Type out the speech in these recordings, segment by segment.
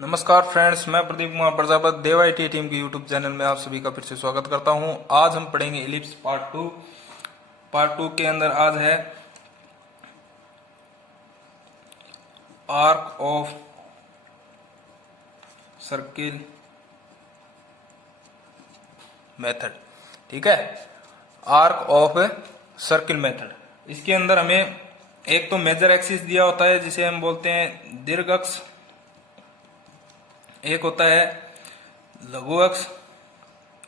नमस्कार फ्रेंड्स, मैं प्रदीप कुमार प्रजापत देव I T team की यूट्यूब चैनल में आप सभी का फिर से स्वागत करता हूं। आज हम पढ़ेंगे इलिप्स पार्ट टू के अंदर आज है आर्क ऑफ सर्किल मेथड। ठीक है, आर्क ऑफ सर्किल मेथड। इसके अंदर हमें एक तो मेजर एक्सिस दिया होता है जिसे हम बोलते हैं दीर्घ अक्ष, एक होता है लघु अक्ष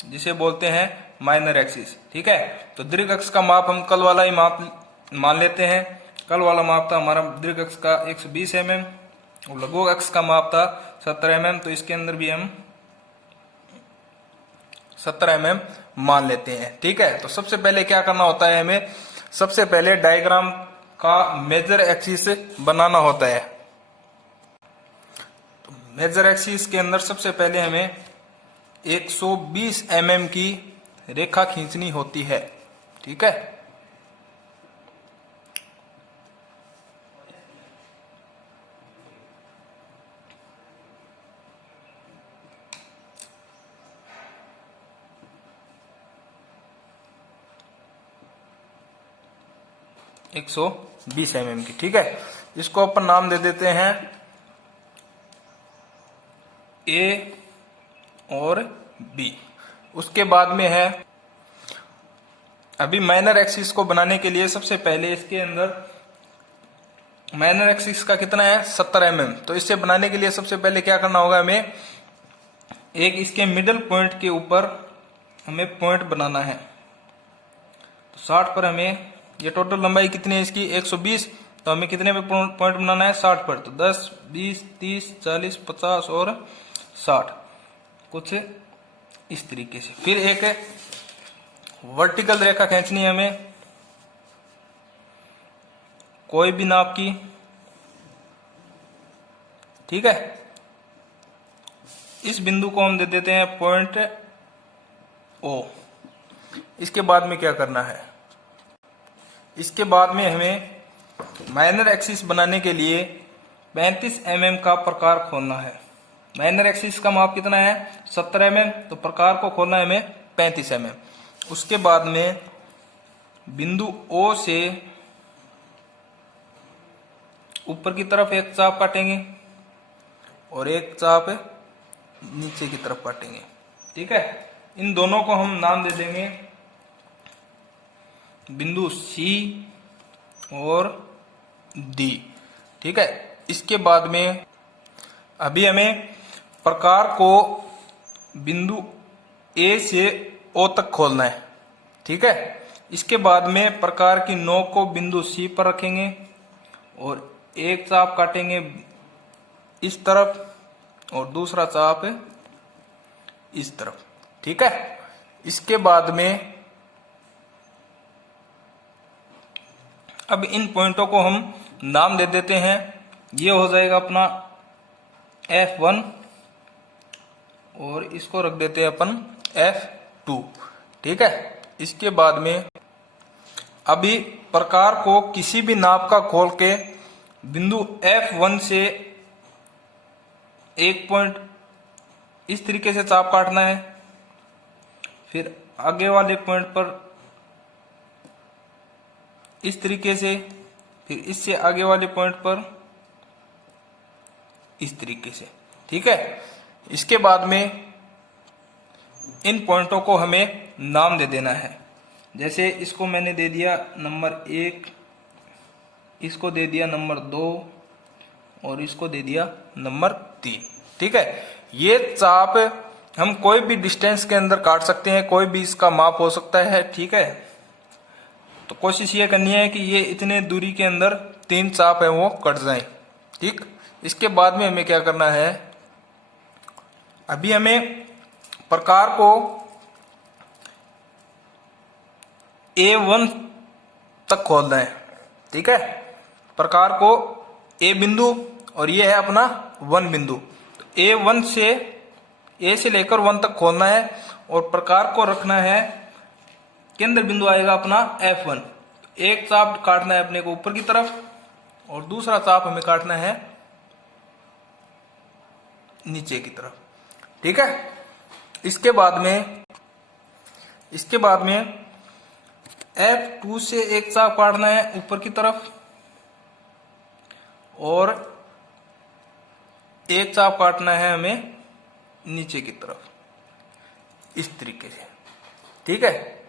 जिसे बोलते हैं माइनर एक्सिस। ठीक है, तो दीर्घ अक्ष का माप हम कल वाला ही माप मान लेते हैं। कल वाला माप था हमारा दीर्घ अक्ष का 120 mm और लघु अक्ष का माप था 70 mm। तो इसके अंदर भी हम 70 mm मान लेते हैं। ठीक है, तो सबसे पहले क्या करना होता है, हमें सबसे पहले डायग्राम का मेजर एक्सिस बनाना होता है। मेजर एक्सिस के अंदर सबसे पहले हमें 120 mm की रेखा खींचनी होती है। ठीक है, एक 120 mm की। ठीक है, इसको अपन नाम दे देते हैं ए और बी। उसके बाद में है अभी माइनर एक्सिस को बनाने के लिए सबसे पहले इसके अंदर माइनर एक्सिस का कितना है 70 mm। तो इससे बनाने के लिए सबसे पहले क्या करना होगा, हमें एक इसके मिडल पॉइंट के ऊपर हमें पॉइंट बनाना है। तो 60 पर हमें, ये टोटल लंबाई कितनी है इसकी 120, तो हमें कितने पे पॉइंट बनाना है 60 पर। तो 10, 20, 30, 40, 50 और 60 कुछ इस तरीके से। फिर एक वर्टिकल रेखा खींचनी है हमें कोई भी नाप की। ठीक है, इस बिंदु को हम दे देते हैं पॉइंट ओ। इसके बाद में क्या करना है, इसके बाद में हमें माइनर एक्सिस बनाने के लिए 35 mm का प्रकार खोलना है। माइनर एक्सिस का माप कितना है 70 mm, तो प्रकार को खोलना है हमें 35 mm। उसके बाद में बिंदु O से ऊपर की तरफ एक चाप काटेंगे और एक चाप नीचे की तरफ काटेंगे। ठीक है, इन दोनों को हम नाम दे देंगे बिंदु C और D। ठीक है, इसके बाद में अभी हमें प्रकार को बिंदु A से O तक खोलना है। ठीक है, इसके बाद में प्रकार की नोक को बिंदु C पर रखेंगे और एक चाप काटेंगे इस तरफ और दूसरा चाप इस तरफ। ठीक है, इसके बाद में अब इन पॉइंटों को हम नाम दे देते हैं। ये हो जाएगा अपना F1 और इसको रख देते हैं अपन F2। ठीक है, इसके बाद में अभी प्रकार को किसी भी नाप का खोल के बिंदु F1 से एक पॉइंट इस तरीके से चाप काटना है। फिर आगे वाले पॉइंट पर इस तरीके से, फिर इससे आगे वाले पॉइंट पर इस तरीके से। ठीक है, इसके बाद में इन पॉइंटों को हमें नाम दे देना है। जैसे इसको मैंने दे दिया नंबर 1, इसको दे दिया नंबर 2 और इसको दे दिया नंबर 3। ठीक है, ये चाप हम कोई भी डिस्टेंस के अंदर काट सकते हैं, कोई भी इसका माप हो सकता है। ठीक है, तो कोशिश ये करनी है कि ये इतने दूरी के अंदर 3 चाप है वो कट जाएं। ठीक, इसके बाद में हमें क्या करना है, अभी हमें प्रकार को A1 तक खोलना है। ठीक है, प्रकार को A बिंदु और ये है अपना 1 बिंदु। तो A1 से A से लेकर 1 तक खोलना है और प्रकार को रखना है, केंद्र बिंदु आएगा अपना F1। एक चाप काटना है अपने को ऊपर की तरफ और दूसरा चाप हमें काटना है नीचे की तरफ। ठीक है, इसके बाद में F2 से एक चाप काटना है ऊपर की तरफ और एक चाप काटना है हमें नीचे की तरफ, इस तरीके से। ठीक है,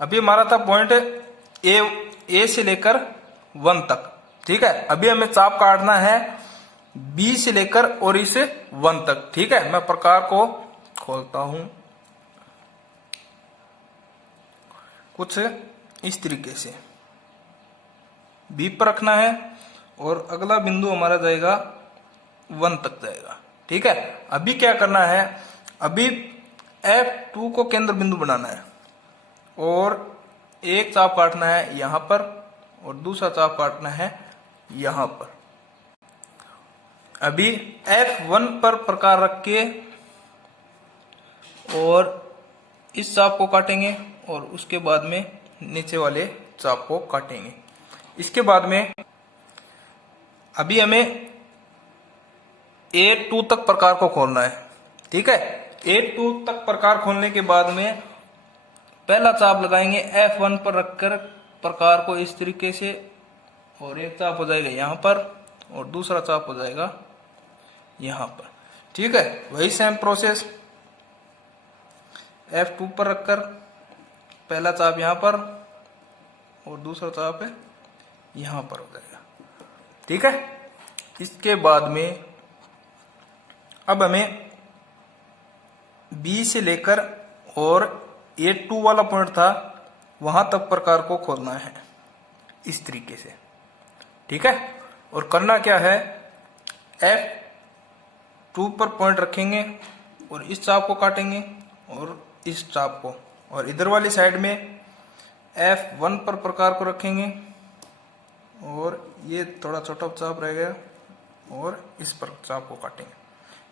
अभी हमारा था पॉइंट ए से लेकर 1 तक। ठीक है, अभी हमें चाप काटना है बी से लेकर और इस 1 तक। ठीक है, मैं प्रकार को खोलता हूं कुछ इस तरीके से, बी पर रखना है और अगला बिंदु हमारा जाएगा 1 तक जाएगा। ठीक है, अभी क्या करना है, अभी F2 को केंद्र बिंदु बनाना है और एक चाप काटना है यहां पर और दूसरा चाप काटना है यहां पर। अभी F1 पर प्रकार रख के और इस चाप को काटेंगे और उसके बाद में नीचे वाले चाप को काटेंगे। इसके बाद में अभी हमें A2 तक प्रकार को खोलना है। ठीक है, A2 तक प्रकार खोलने के बाद में पहला चाप लगाएंगे F1 पर रखकर प्रकार को इस तरीके से, और एक चाप हो जाएगा यहां पर और दूसरा चाप हो जाएगा यहां पर। ठीक है, वही सेम प्रोसेस F2 पर रखकर पहला चाप यहां पर और दूसरा चाप है यहां पर हो जाएगा। ठीक है, इसके बाद में अब हमें B से लेकर और A2 वाला पॉइंट था वहां तक प्रकार को खोलना है इस तरीके से। ठीक है, और करना क्या है, F2 पर पॉइंट रखेंगे और इस चाप को काटेंगे और इस चाप को, और इधर वाली साइड में F1 पर प्रकार को रखेंगे और ये थोड़ा छोटा चाप रह गया और इस पर चाप को काटेंगे।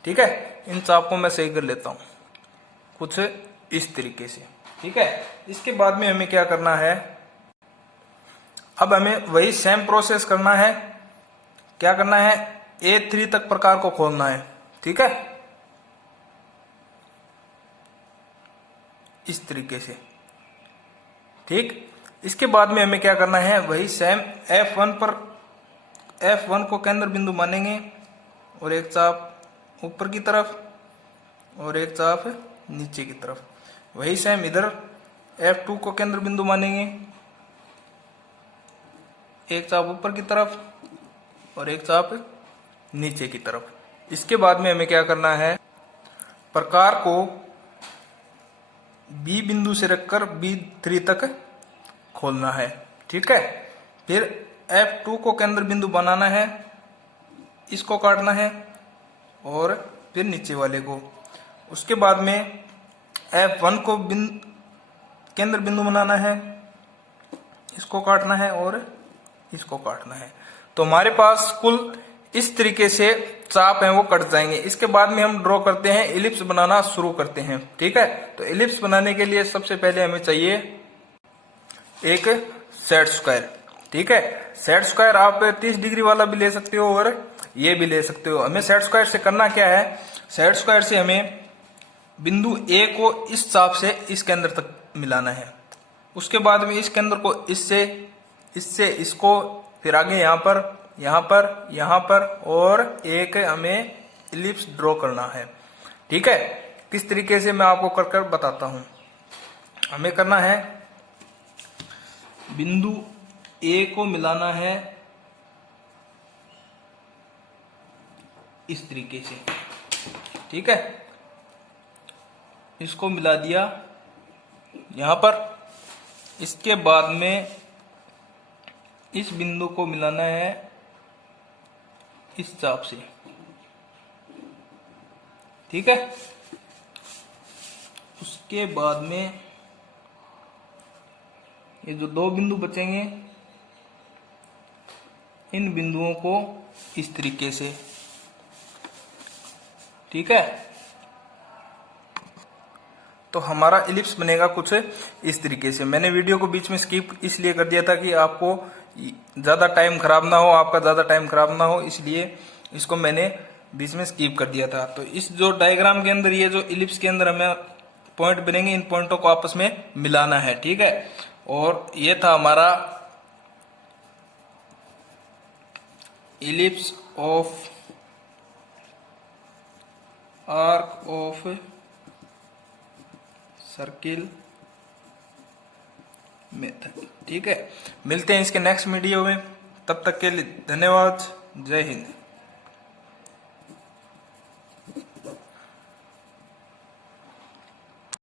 ठीक है, इन चाप को मैं सही कर लेता हूं कुछ इस तरीके से। ठीक है, इसके बाद में हमें क्या करना है, अब हमें वही सेम प्रोसेस करना है। क्या करना है, A3 तक प्रकार को खोलना है। ठीक है, इस तरीके से। ठीक, इसके बाद में हमें क्या करना है, वही सेम F1 को केंद्र बिंदु मानेंगे और एक चाप ऊपर की तरफ और एक चाप नीचे की तरफ। वही सेम इधर F2 को केंद्र बिंदु मानेंगे, एक चाप ऊपर की तरफ और एक चाप नीचे की तरफ। इसके बाद में हमें क्या करना है, प्रकार को B बिंदु से रखकर B3 तक खोलना है। ठीक है, फिर F2 को केंद्र बिंदु बनाना है, इसको काटना है और फिर नीचे वाले को। उसके बाद में F1 को केंद्र बिंदु बनाना है, इसको काटना है और इसको काटना है। तो हमारे पास कुल इस तरीके से चाप हैं वो कट जाएंगे। इसके बाद में हम ड्रॉ करते हैं, इलिप्स बनाना शुरू करते हैं। ठीक है, तो इलिप्स बनाने के लिए सबसे पहले हमें चाहिए एक सेट स्क्वायर। ठीक है, सेट स्क्वायर आप 30 डिग्री वाला भी ले सकते हो और ये भी ले सकते हो। हमें सेट स्क्वायर से करना क्या है, सेट स्क्वायर से हमें बिंदु A को इस चाप से इस केंद्र तक मिलाना है। उसके बाद में इस केंद्र को इससे इसको, फिर आगे यहाँ पर और एक हमें इलिप्स ड्रॉ करना है। ठीक है, किस तरीके से मैं आपको कर बताता हूं। हमें करना है, बिंदु A को मिलाना है इस तरीके से। ठीक है, इसको मिला दिया यहां पर। इसके बाद में इस बिंदु को मिलाना है इस चाप से। ठीक है, उसके बाद में ये जो 2 बिंदु बचेंगे, इन बिंदुओं को इस तरीके से। ठीक है, तो हमारा इलिप्स बनेगा कुछ इस तरीके से। मैंने वीडियो को बीच में स्किप इसलिए कर दिया था कि आपको ज्यादा टाइम खराब ना हो, इसलिए इसको मैंने बीच में स्किप कर दिया था। तो इस जो डायग्राम के अंदर ये जो इलिप्स के अंदर हमें पॉइंट बनेंगे, इन पॉइंटों को आपस में मिलाना है, ठीक है। और ये था हमारा ellipse of arc of circle method, ठीक है। मिलते हैं इसके नेक्स्ट वीडियो में, तब तक के लिए धन्यवाद। जय हिंद।